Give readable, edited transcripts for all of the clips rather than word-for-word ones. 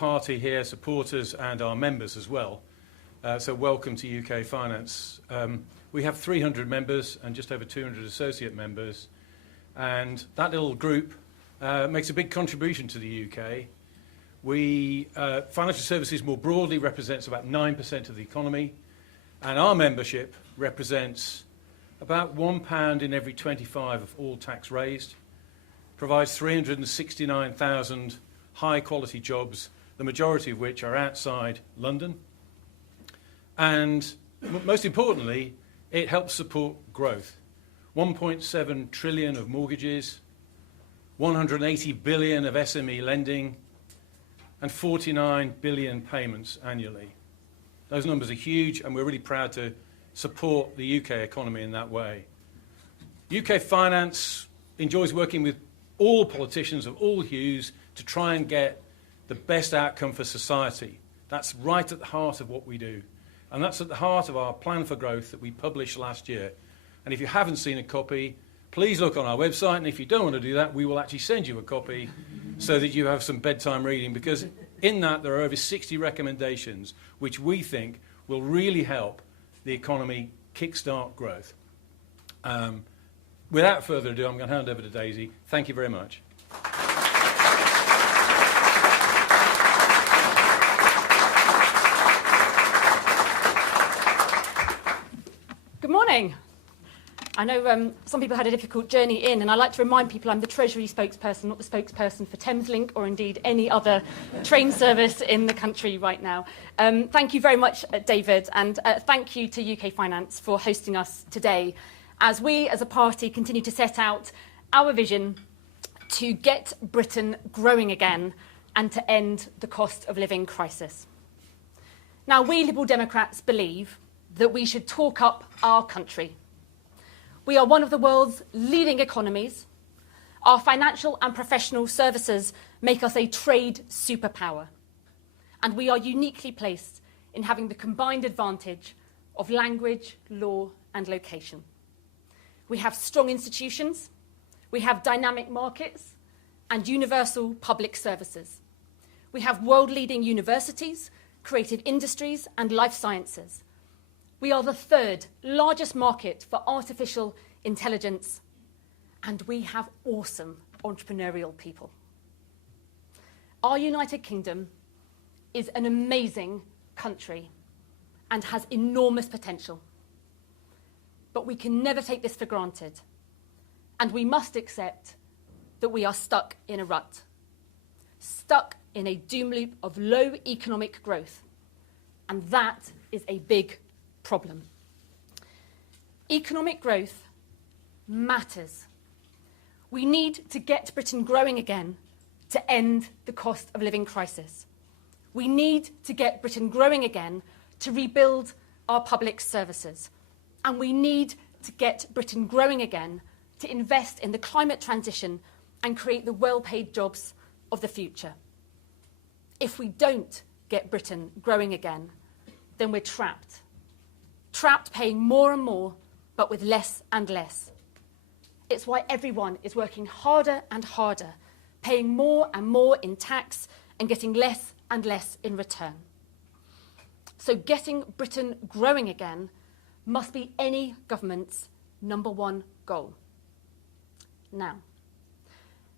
party here, supporters and our members as well. So welcome to UK Finance. We have 300 members and just over 200 associate members, and that little group makes a big contribution to the UK. Financial services more broadly represents about 9% of the economy, and our membership represents about £1 in every 25 of all tax raised, provides 369,000 high-quality jobs, the majority of which are outside London, and most importantly, it helps support growth. 1.7 trillion of mortgages, 180 billion of SME lending, and 49 billion payments annually. Those numbers are huge, and we're really proud to support the UK economy in that way. UK Finance enjoys working with all politicians of all hues to try and get the best outcome for society. That's right at the heart of what we do. And that's at the heart of our plan for growth that we published last year. And if you haven't seen a copy, please look on our website. And if you don't want to do that, we will actually send you a copy so that you have some bedtime reading, because in that there are over 60 recommendations which we think will really help the economy kickstart growth. Without further ado, I'm going to hand over to Daisy. Thank you very much. Good morning. I know some people had a difficult journey in, and I like to remind people I'm the Treasury spokesperson, not the spokesperson for Thameslink or indeed any other train service in the country right now. Thank you very much, David, and thank you to UK Finance for hosting us today as we as a party continue to set out our vision to get Britain growing again and to end the cost of living crisis. Now, we Liberal Democrats believe that we should talk up our country. We are one of the world's leading economies. Our financial and professional services make us a trade superpower. And we are uniquely placed in having the combined advantage of language, law, and location. We have strong institutions, we have dynamic markets, and universal public services. We have world-leading universities, creative industries, and life sciences. We are the third largest market for artificial intelligence, and we have awesome entrepreneurial people. Our United Kingdom is an amazing country and has enormous potential. But we can never take this for granted, and we must accept that we are stuck in a rut, stuck in a doom loop of low economic growth, and that is a big problem. Economic growth matters. We need to get Britain growing again to end the cost of living crisis. We need to get Britain growing again to rebuild our public services. And we need to get Britain growing again to invest in the climate transition and create the well-paid jobs of the future. If we don't get Britain growing again, then we're trapped. Trapped paying more and more, but with less and less. It's why everyone is working harder and harder, paying more and more in tax and getting less and less in return. So getting Britain growing again must be any government's number one goal. Now,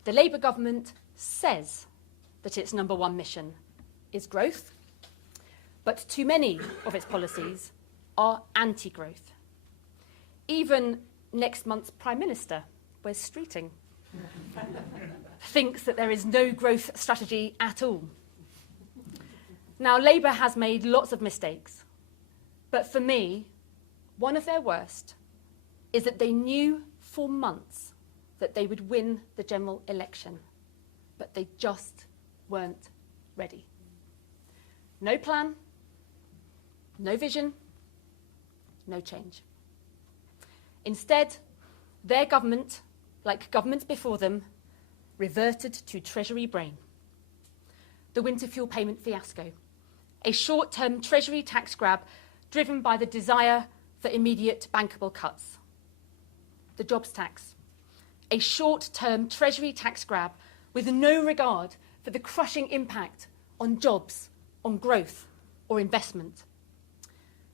the Labour government says that its number one mission is growth, but too many of its policies are anti-growth. Even next month's Prime Minister, Wes Streeting, thinks that there is no growth strategy at all. Now, Labour has made lots of mistakes, but for me, one of their worst is that they knew for months that they would win the general election, but they just weren't ready. No plan, no vision, no change. Instead, their government, like governments before them, reverted to Treasury brain. The winter fuel payment fiasco, a short-term Treasury tax grab driven by the desire for immediate bankable cuts. The jobs tax, a short-term Treasury tax grab with no regard for the crushing impact on jobs, on growth or investment.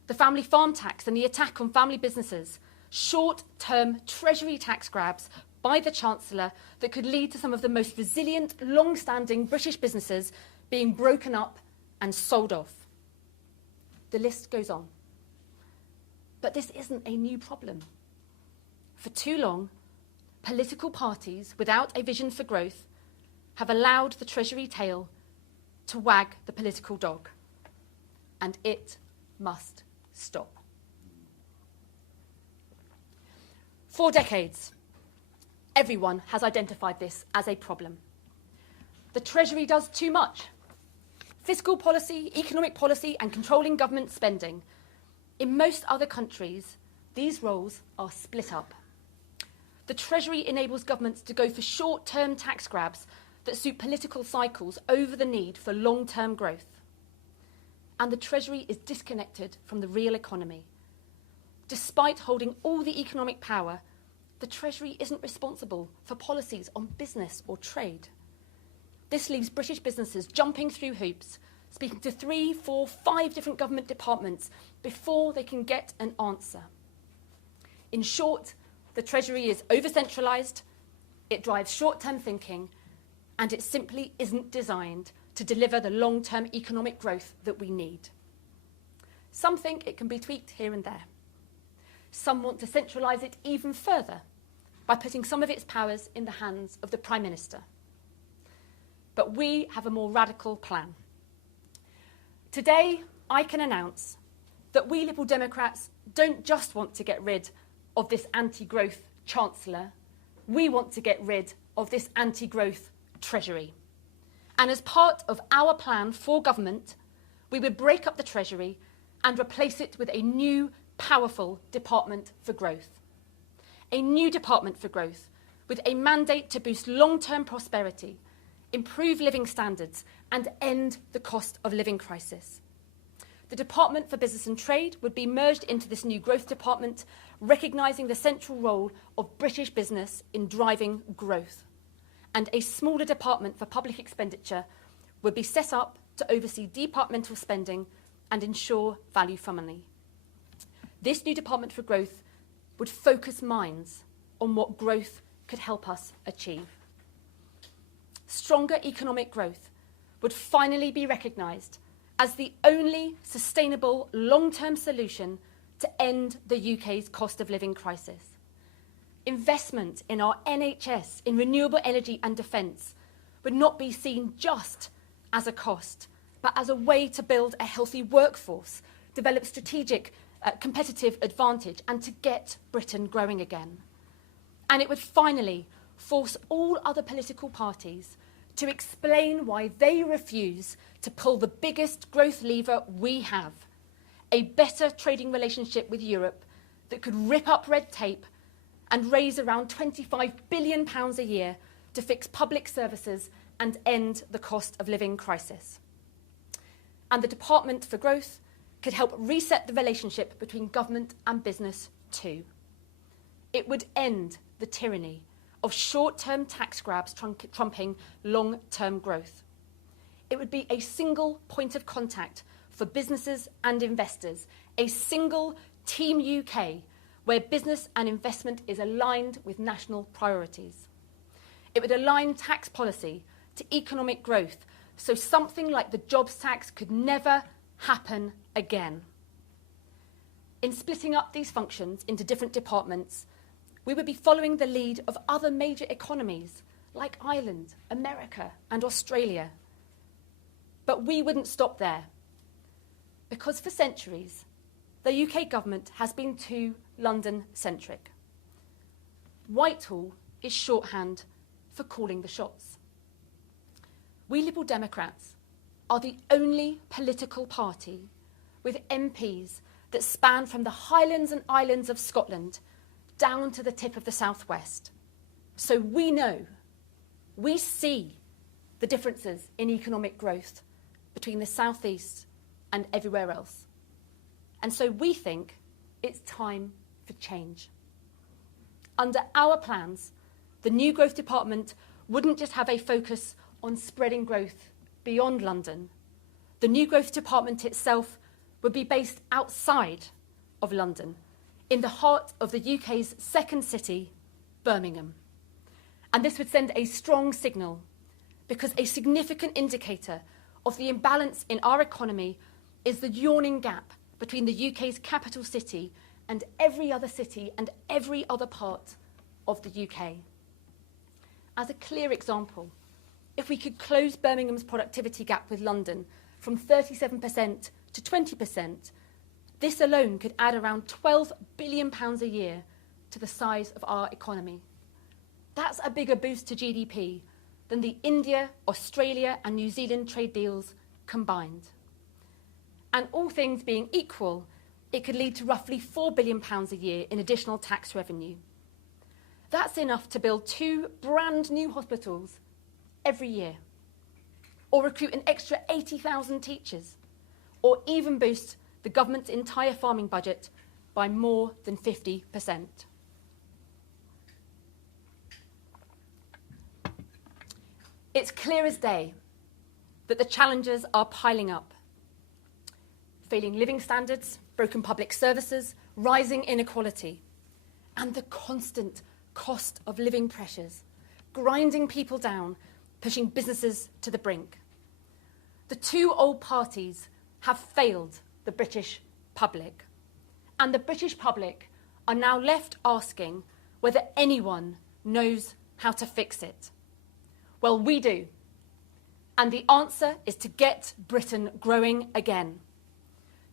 The family farm tax and the attack on family businesses, short-term Treasury tax grabs by the Chancellor that could lead to some of the most resilient, long-standing British businesses being broken up and sold off. The list goes on. But this isn't a new problem. For too long, political parties without a vision for growth have allowed the Treasury tail to wag the political dog. And it must stop. For decades, everyone has identified this as a problem. The Treasury does too much. Fiscal policy, economic policy, and controlling government spending. In most other countries, these roles are split up. The Treasury enables governments to go for short-term tax grabs that suit political cycles over the need for long-term growth. And the Treasury is disconnected from the real economy. Despite holding all the economic power, the Treasury isn't responsible for policies on business or trade. This leaves British businesses jumping through hoops, speaking to 3, 4, 5 different government departments before they can get an answer. In short, the Treasury is over-centralised, it drives short-term thinking, and it simply isn't designed to deliver the long-term economic growth that we need. Some think it can be tweaked here and there. Some want to centralise it even further by putting some of its powers in the hands of the Prime Minister. But we have a more radical plan. Today, I can announce that we Liberal Democrats don't just want to get rid of this anti-growth Chancellor, we want to get rid of this anti-growth Treasury. And as part of our plan for government, we would break up the Treasury and replace it with a new, powerful Department for Growth. A new Department for Growth with a mandate to boost long-term prosperity, improve living standards and end the cost of living crisis. The Department for Business and Trade would be merged into this new growth department, recognising the central role of British business in driving growth. And a smaller department for public expenditure would be set up to oversee departmental spending and ensure value for money. This new Department for Growth would focus minds on what growth could help us achieve. Stronger economic growth would finally be recognised as the only sustainable long-term solution to end the UK's cost of living crisis. Investment in our NHS, in renewable energy and defence would not be seen just as a cost, but as a way to build a healthy workforce, develop strategic competitive advantage and to get Britain growing again. And it would finally force all other political parties to explain why they refuse to pull the biggest growth lever we have, a better trading relationship with Europe that could rip up red tape and raise around £25 billion a year to fix public services and end the cost of living crisis. And the Department for Growth could help reset the relationship between government and business too. It would end the tyranny of short-term tax grabs trumping long-term growth. It would be a single point of contact for businesses and investors, a single Team UK where business and investment is aligned with national priorities. It would align tax policy to economic growth so something like the jobs tax could never happen again. In splitting up these functions into different departments, we would be following the lead of other major economies like Ireland, America and Australia. But we wouldn't stop there, because for centuries, the UK government has been too London-centric. Whitehall is shorthand for calling the shots. We Liberal Democrats are the only political party with MPs that span from the Highlands and Islands of Scotland down to the tip of the southwest. So we know, we see the differences in economic growth between the southeast and everywhere else. And so we think it's time for change. Under our plans, the new growth department wouldn't just have a focus on spreading growth beyond London the new growth department itself would be based outside of London, in the heart of the UK's second city, Birmingham. And this would send a strong signal, because a significant indicator of the imbalance in our economy is the yawning gap between the UK's capital city and every other city and every other part of the UK. As a clear example, if we could close Birmingham's productivity gap with London from 37% to 20%, this alone could add around £12 billion a year to the size of our economy. That's a bigger boost to GDP than the India, Australia and New Zealand trade deals combined. And all things being equal, it could lead to roughly £4 billion a year in additional tax revenue. That's enough to build 2 brand new hospitals every year, or recruit an extra 80,000 teachers, or even boost the government's entire farming budget by more than 50%. It's clear as day that the challenges are piling up. Failing living standards, broken public services, rising inequality, and the constant cost of living pressures, grinding people down, pushing businesses to the brink. The 2 old parties have failed the British public, and the British public are now left asking whether anyone knows how to fix it. Well, we do, and the answer is to get Britain growing again.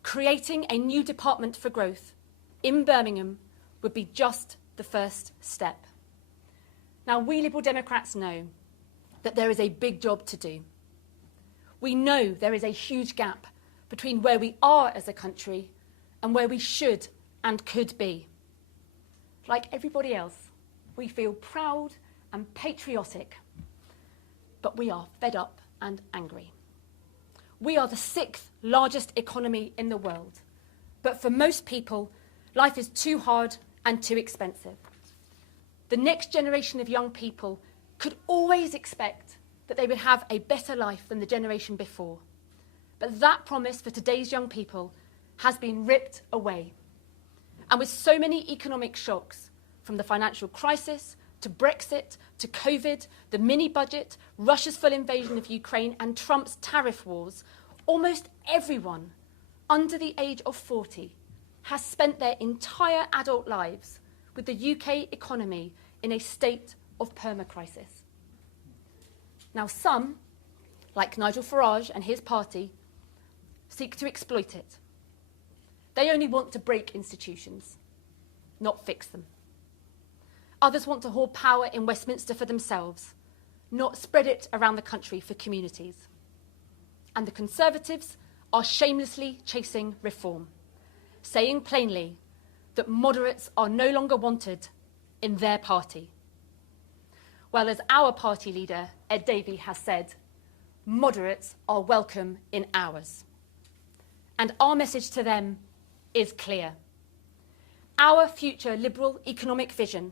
Creating a new department for growth in Birmingham would be just the first step. Now, we Liberal Democrats know that there is a big job to do. We know there is a huge gap between where we are as a country and where we should and could be. Like everybody else, we feel proud and patriotic, but we are fed up and angry. We are the 6th largest economy in the world, but for most people, life is too hard and too expensive. The next generation of young people could always expect that they would have a better life than the generation before. But that promise for today's young people has been ripped away. And with so many economic shocks, from the financial crisis to Brexit to COVID, the mini-budget, Russia's full invasion of Ukraine and Trump's tariff wars, almost everyone under the age of 40 has spent their entire adult lives with the UK economy in a state of perma-crisis. Now some, like Nigel Farage and his party, seek to exploit it. They only want to break institutions, not fix them. Others want to hoard power in Westminster for themselves, not spread it around the country for communities. And the Conservatives are shamelessly chasing reform, saying plainly that moderates are no longer wanted in their party. Well, as our party leader, Ed Davey, has said, moderates are welcome in ours. And our message to them is clear. Our future liberal economic vision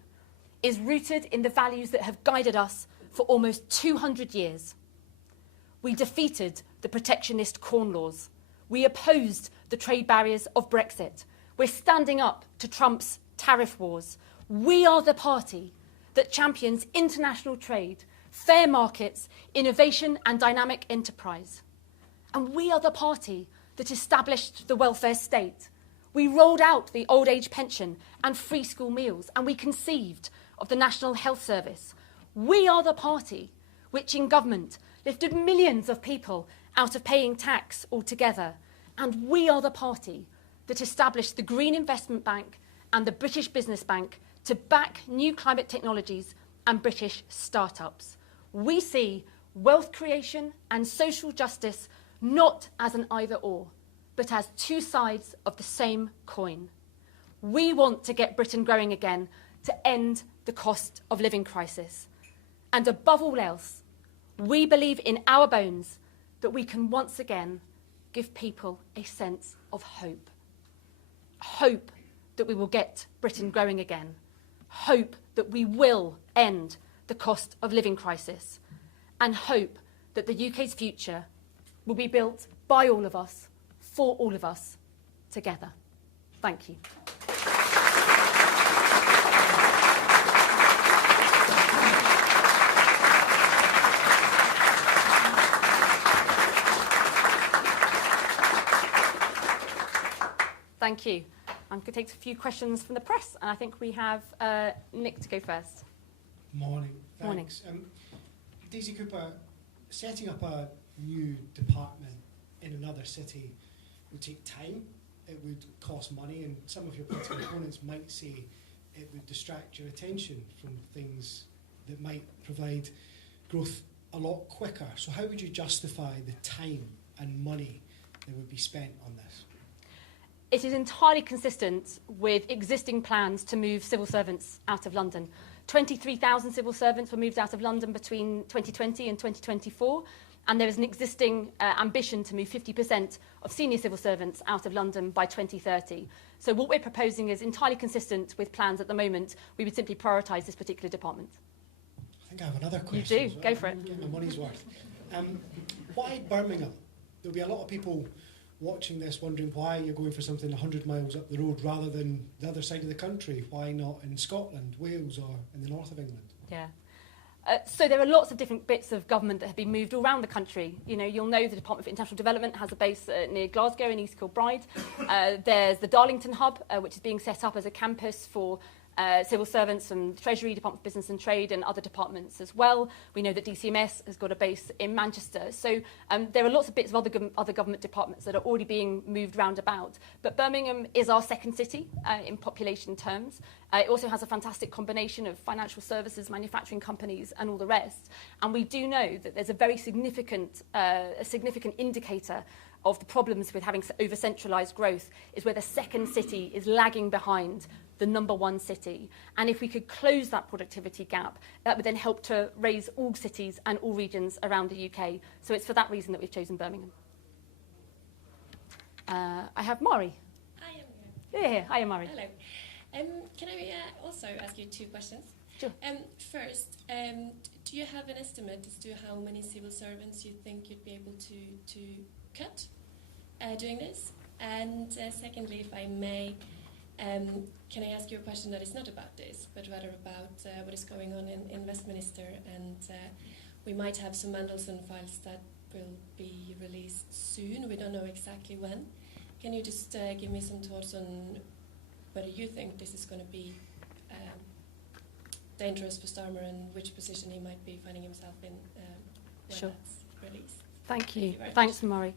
is rooted in the values that have guided us for almost 200 years. We defeated the protectionist corn laws. We opposed the trade barriers of Brexit. We're standing up to Trump's tariff wars. We are the party that champions international trade, fair markets, innovation and dynamic enterprise. And we are the party that established the welfare state. We rolled out the old age pension and free school meals, and we conceived of the National Health Service. We are the party which in government lifted millions of people out of paying tax altogether. And we are the party that established the Green Investment Bank and the British Business Bank to back new climate technologies and British startups. We see wealth creation and social justice not as an either-or, but as 2 sides of the same coin. We want to get Britain growing again to end the cost of living crisis. And above all else, we believe in our bones that we can once again give people a sense of hope. Hope that we will get Britain growing again. Hope that we will end the cost of living crisis. And hope that the UK's future will be built by all of us, for all of us, together. Thank you. Thank you. I'm going to take a few questions from the press, and I think we have Nick to go first. Morning. Thanks. Daisy Cooper, setting up a new department in another city would take time, it would cost money, and some of your political opponents might say it would distract your attention from things that might provide growth a lot quicker. So how would you justify the time and money that would be spent on this? It is entirely consistent with existing plans to move civil servants out of London. 23,000 civil servants were moved out of London between 2020 and 2024, and there is an existing ambition to move 50% of senior civil servants out of London by 2030. So what we're proposing is entirely consistent with plans at the moment. We would simply prioritise this particular department. I think I have another question. You do, go for it. Get my money's worth. Why Birmingham? There'll be a lot of people watching this wondering why you're going for something 100 miles up the road rather than the other side of the country. Why not in Scotland, Wales or in the north of England? Yeah. So there are lots of different bits of government that have been moved all around the country. You know, you'll know the Department for International Development has a base near Glasgow in East Kilbride. There's the Darlington Hub, which is being set up as a campus for civil servants from the Treasury, Department of Business and Trade and other departments as well. We know that DCMS has got a base in Manchester. So there are lots of bits of other government departments that are already being moved round about. But Birmingham is our second city in population terms. It also has a fantastic combination of financial services, manufacturing companies and all the rest. And we do know that there's a very significant indicator of the problems with having over-centralised growth is where the second city is lagging behind the number one city. And if we could close that productivity gap, that would then help to raise all cities and all regions around the UK. So it's for that reason that we've chosen Birmingham. I have Mari. I am here. Yeah, hi, Mari. Hello. Can I also ask you two questions? Sure. First, do you have an estimate as to how many civil servants you think you'd be able to cut doing this? And secondly, if I may, can I ask you a question that is not about this, but rather about what is going on in Westminster? And we might have some Mandelson files that will be released soon. We don't know exactly when. Can you just give me some thoughts on whether you think this is going to be dangerous for Starmer and which position he might be finding himself in when Sure. that's released? Thank you. very Thanks, much. Mari.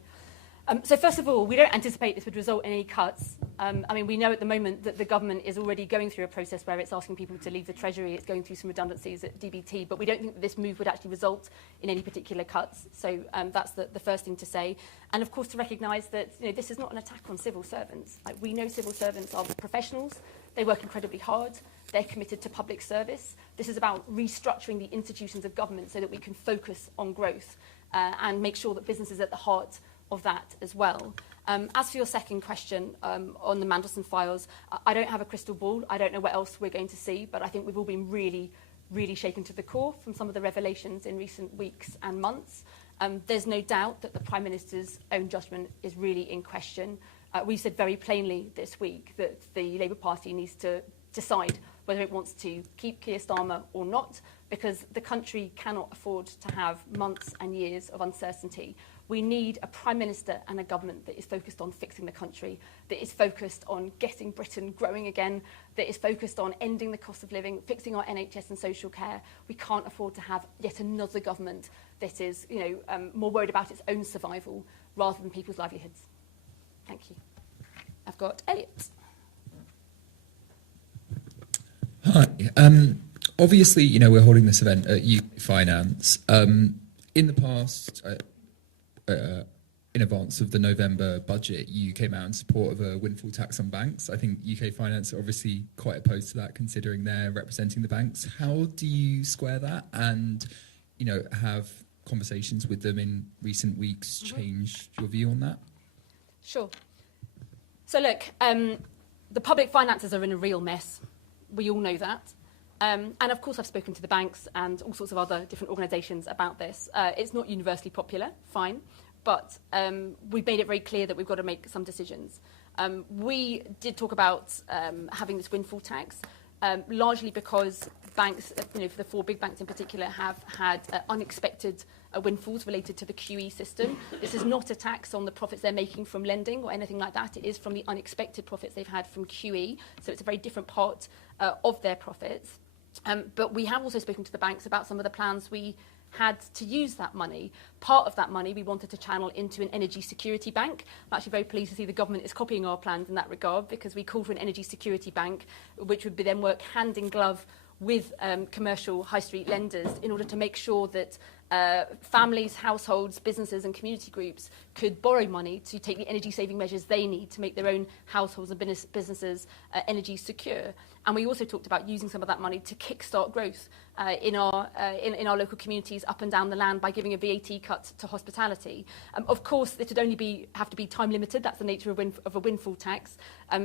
So first of all, we don't anticipate this would result in any cuts. I mean, we know at the moment that the government is already going through a process where it's asking people to leave the Treasury. It's going through some redundancies at DBT, but we don't think that this move would actually result in any particular cuts. So that's the first thing to say. And of course, to recognise that this is not an attack on civil servants. Like, we know civil servants are professionals. They work incredibly hard. They're committed to public service. This is about restructuring the institutions of government so that we can focus on growth and make sure that business is at the heart of that as well. As for your second question on the Mandelson files, I don't have a crystal ball. I don't know what else we're going to see, but I think we've all been really, really shaken to the core from some of the revelations in recent weeks and months. There's no doubt that the Prime Minister's own judgment is really in question. We said very plainly this week that the Labour Party needs to decide whether it wants to keep Keir Starmer or not, because the country cannot afford to have months and years of uncertainty. We need a Prime Minister and a government that is focused on fixing the country, that is focused on getting Britain growing again, that is focused on ending the cost of living, fixing our NHS and social care. We can't afford to have yet another government that is, more worried about its own survival rather than people's livelihoods. Thank you. I've got Elliot. Hi. Obviously, we're holding this event at UK Finance. In the past, in advance of the November budget, you came out in support of a windfall tax on banks. I think UK Finance are obviously quite opposed to that, considering they're representing the banks. How do you square that and, have conversations with them in recent weeks changed your view on that? Sure. So look, the public finances are in a real mess. We all know that. And of course, I've spoken to the banks and all sorts of other different organisations about this. It's not universally popular, fine. but we've made it very clear that we've got to make some decisions. We did talk about having this windfall tax, largely because banks, for the 4 big banks in particular, have had unexpected windfalls related to the QE system. This is not a tax on the profits they're making from lending or anything like that. It is from the unexpected profits they've had from QE. So it's a very different part of their profits. But we have also spoken to the banks about some of the plans we had to use that money. Part of that money we wanted to channel into an energy security bank. I'm actually very pleased to see the government is copying our plans in that regard, because we called for an energy security bank, which would be then work hand in glove with commercial high street lenders in order to make sure that families, households, businesses and community groups could borrow money to take the energy saving measures they need to make their own households and businesses energy secure. And we also talked about using some of that money to kickstart growth in our local communities up and down the land by giving a VAT cut to hospitality. Of course, it would only have to be time limited. That's the nature of a windfall tax.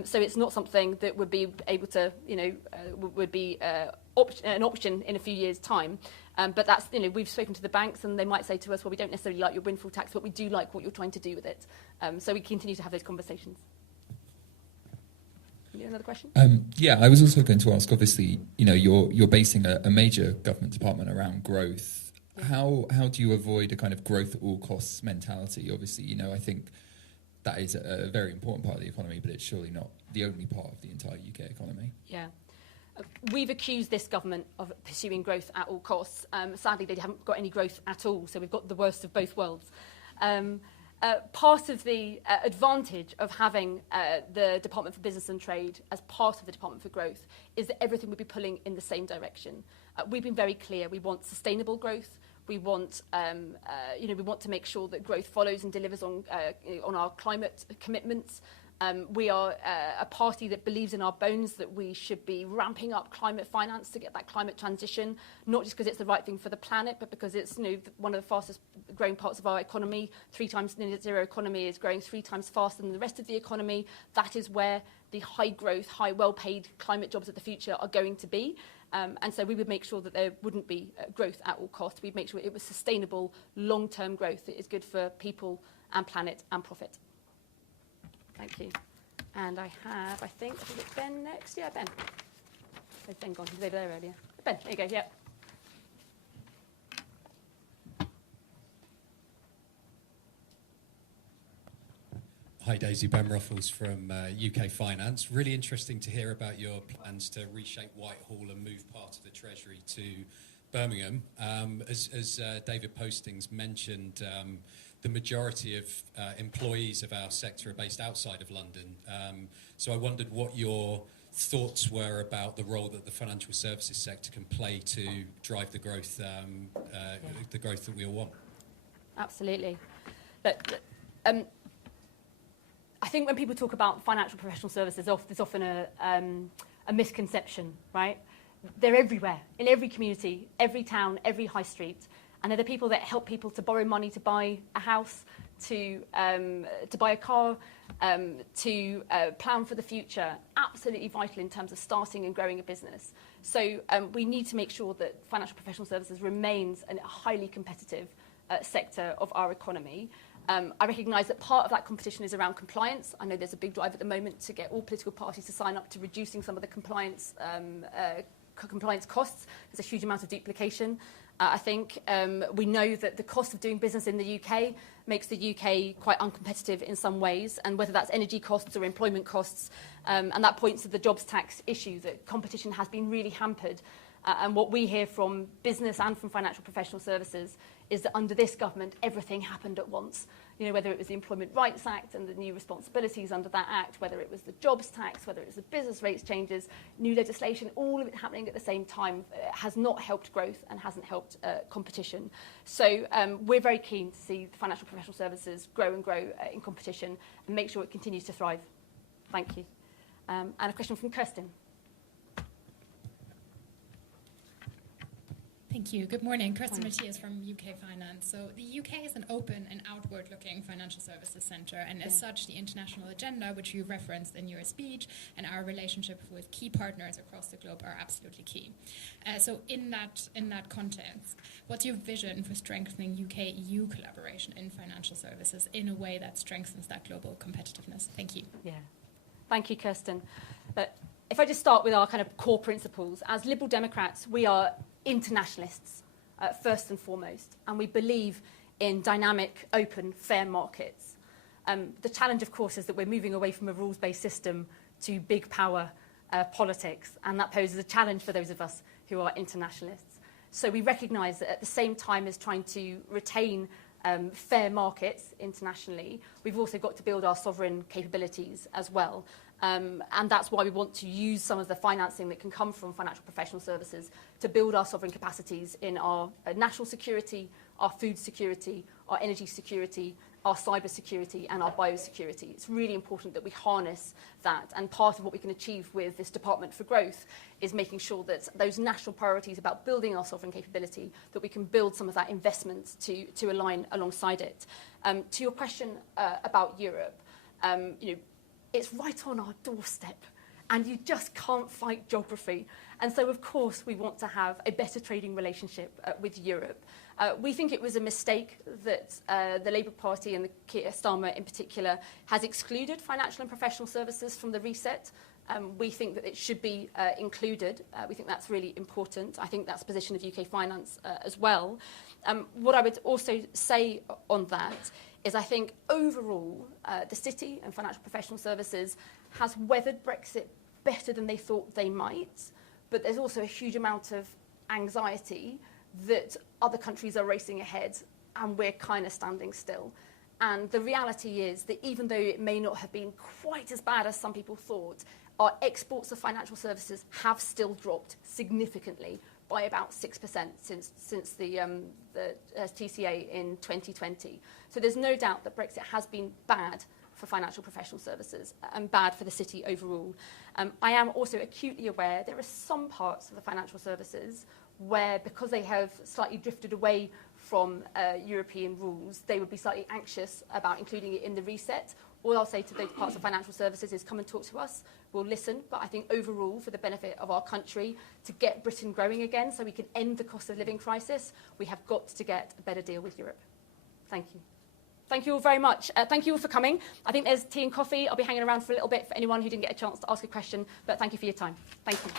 So it's not something that would be able to, would be an option in a few years' time. But that's, we've spoken to the banks and they might say to us, well, we don't necessarily like your windfall tax, but we do like what you're trying to do with it. So we continue to have those conversations. Another question? Yeah, I was also going to ask, obviously, you're basing a major government department around growth. Yeah. How do you avoid a kind of growth at all costs mentality? Obviously, I think that is a very important part of the economy, but it's surely not the only part of the entire UK economy. Yeah. We've accused this government of pursuing growth at all costs. Sadly, they haven't got any growth at all, so we've got the worst of both worlds. Part of the advantage of having the Department for Business and Trade as part of the Department for Growth is that everything would be pulling in the same direction. We've been very clear. We want sustainable growth. We want, we want to make sure that growth follows and delivers on our climate commitments. We are a party that believes in our bones that we should be ramping up climate finance to get that climate transition, not just because it's the right thing for the planet, but because it's one of the fastest growing parts of our economy. 3 times the net zero economy is growing 3 times faster than the rest of the economy. That is where the high growth, high well-paid climate jobs of the future are going to be. And so we would make sure that there wouldn't be growth at all costs. We'd make sure it was sustainable, long-term growth that is good for people and planet and profit. Thank you. And I think it's Ben next. Yeah, Ben. Where's Ben gone? He was over there earlier. Ben, there you go. Yep. Hi Daisy, Ben Ruffles from UK Finance. Really interesting to hear about your plans to reshape Whitehall and move part of the Treasury to Birmingham. As David Postings mentioned, the majority of employees of our sector are based outside of London. So I wondered what your thoughts were about the role that the financial services sector can play to drive the growth, the growth that we all want. Absolutely. But I think when people talk about financial professional services, there's often a misconception, right? They're everywhere, in every community, every town, every high street. And they're the people that help people to borrow money to buy a house, to buy a car, to plan for the future. Absolutely vital in terms of starting and growing a business. So we need to make sure that financial professional services remains a highly competitive sector of our economy. I recognise that part of that competition is around compliance. I know there's a big drive at the moment to get all political parties to sign up to reducing some of the compliance costs. There's a huge amount of duplication. I think we know that the cost of doing business in the UK makes the UK quite uncompetitive in some ways, and whether that's energy costs or employment costs, and that points to the jobs tax issue, that competition has been really hampered. And what we hear from business and from financial professional services is that under this government, everything happened at once. Whether it was the Employment Rights Act and the new responsibilities under that act, whether it was the jobs tax, whether it was the business rates changes, new legislation, all of it happening at the same time has not helped growth and hasn't helped competition. So we're very keen to see the financial professional services grow and grow in competition and make sure it continues to thrive. Thank you. And a question from Kirsten. Thank you. Good morning. Kirsten Matthias from UK Finance. So the UK is an open and outward-looking financial services centre, and as such, the international agenda, which you referenced in your speech, and our relationship with key partners across the globe are absolutely key. So in that context, what's your vision for strengthening UK-EU collaboration in financial services in a way that strengthens that global competitiveness? Thank you. Yeah. Thank you, Kirsten. If I just start with our kind of core principles, as Liberal Democrats, we are internationalists, first and foremost, and we believe in dynamic, open, fair markets. The challenge, of course, is that we're moving away from a rules-based system to big power politics, and that poses a challenge for those of us who are internationalists. So we recognise that at the same time as trying to retain fair markets internationally, we've also got to build our sovereign capabilities as well. And that's why we want to use some of the financing that can come from financial professional services to build our sovereign capacities in our national security, our food security, our energy security, our cyber security and our biosecurity. It's really important that we harness that, and part of what we can achieve with this Department for Growth is making sure that those national priorities about building our sovereign capability, that we can build some of that investment to align alongside it. To your question about Europe, it's right on our doorstep, and you just can't fight geography. And so, of course, we want to have a better trading relationship with Europe. We think it was a mistake that the Labour Party and the Keir Starmer in particular has excluded financial and professional services from the reset. We think that it should be included. We think that's really important. I think that's the position of UK Finance as well. What I would also say on that is I think overall the City and financial professional services has weathered Brexit better than they thought they might, but there's also a huge amount of anxiety that other countries are racing ahead and we're kind of standing still. And the reality is that even though it may not have been quite as bad as some people thought, our exports of financial services have still dropped significantly by about 6% since the TCA in 2020. So there's no doubt that Brexit has been bad for financial professional services and bad for the City overall. I am also acutely aware there are some parts of the financial services where, because they have slightly drifted away from European rules, they would be slightly anxious about including it in the reset. All I'll say to those parts of financial services is come and talk to us. We'll listen. But I think overall, for the benefit of our country, to get Britain growing again so we can end the cost of living crisis, we have got to get a better deal with Europe. Thank you. Thank you all very much. Thank you all for coming. I think there's tea and coffee. I'll be hanging around for a little bit for anyone who didn't get a chance to ask a question. But thank you for your time. Thank you.